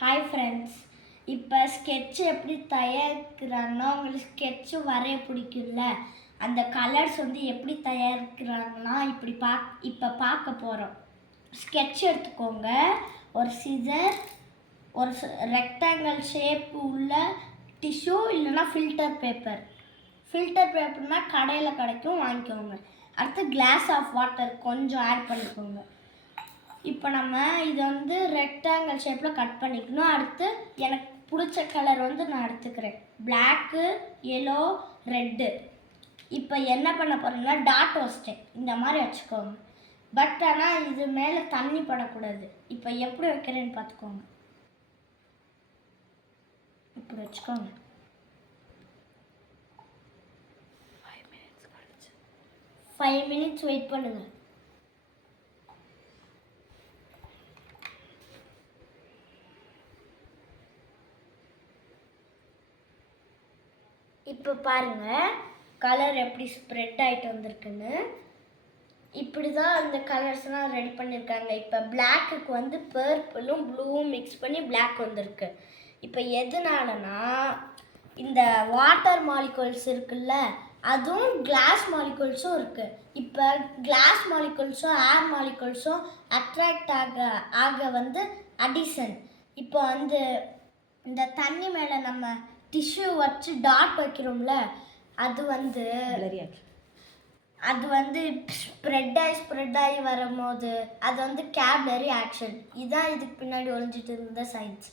Hi friends, இப்போ sketch எப்படி தயாரிக்கிறாங்கன்னா உங்களுக்கு ஸ்கெட்சு வரைய பிடிக்கும்ல, அந்த கலர்ஸ் வந்து எப்படி தயாரிக்கிறாங்கன்னா இப்போ பார்க்க போகிறோம். ஸ்கெட்ச் எடுத்துக்கோங்க, ஒரு சிசர், ஒரு ரெக்டாங்கிள் ஷேப் உள்ள டிஷ்யூ இல்லைன்னா ஃபில்டர் பேப்பர்னால் கடையில் கிடைக்கும், வாங்கிக்கோங்க. அடுத்து கிளாஸ் ஆஃப் வாட்டர் கொஞ்சம் ஆட் பண்ணிக்கோங்க. இப்போ நம்ம இதை வந்து ரெக்டாங்கிள் ஷேப்பில் கட் பண்ணிக்கணும். அடுத்து எனக்கு பிடிச்ச கலர் வந்து நான் எடுத்துக்கிறேன், பிளாக்கு, எல்லோ, ரெட்டு. இப்போ என்ன பண்ண போகிறீங்கன்னா டாட் வச்சிட்டேன், இந்த மாதிரி வச்சுக்கோங்க. பட் ஆனால் இது மேலே தண்ணி படக்கூடாது. இப்போ எப்படி வைக்கிறேன்னு பார்த்துக்கோங்க. இப்படி வச்சுக்கோங்க. 5 minutes வெயிட் பண்ணுங்க. இப்போ பாருங்கள் கலர் எப்படி ஸ்ப்ரெட் ஆகிட்டு வந்திருக்குன்னு. இப்படி தான் அந்த கலர்ஸ்லாம் ரெடி பண்ணியிருக்காங்க. இப்போ பிளாக்குக்கு வந்து பர்பிளும் ப்ளூவும் மிக்ஸ் பண்ணி பிளாக் வந்திருக்கு. இப்போ எதனாலனா இந்த வாட்டர் மாலிகூல்ஸ் இருக்குல்ல, அதுவும் கிளாஸ் மாலிகூல்ஸும் இருக்குது. இப்போ கிளாஸ் மாலிகூல்ஸும் ஏர் மாலிகூல்ஸும் அட்ராக்ட் ஆக வந்து அடிஷன். இப்போ வந்து இந்த தண்ணி மேலே நம்ம டிஷ்யூ வச்சு டாட் வைக்கிறோம்ல, அது வந்து ஸ்ப்ரெட் ஆகி வரும்போது அது வந்து கேபிலரி ஆக்ஷன். இதுதான் இதுக்கு பின்னாடி ஒழிஞ்சிட்டு இருந்த சயின்ஸ்.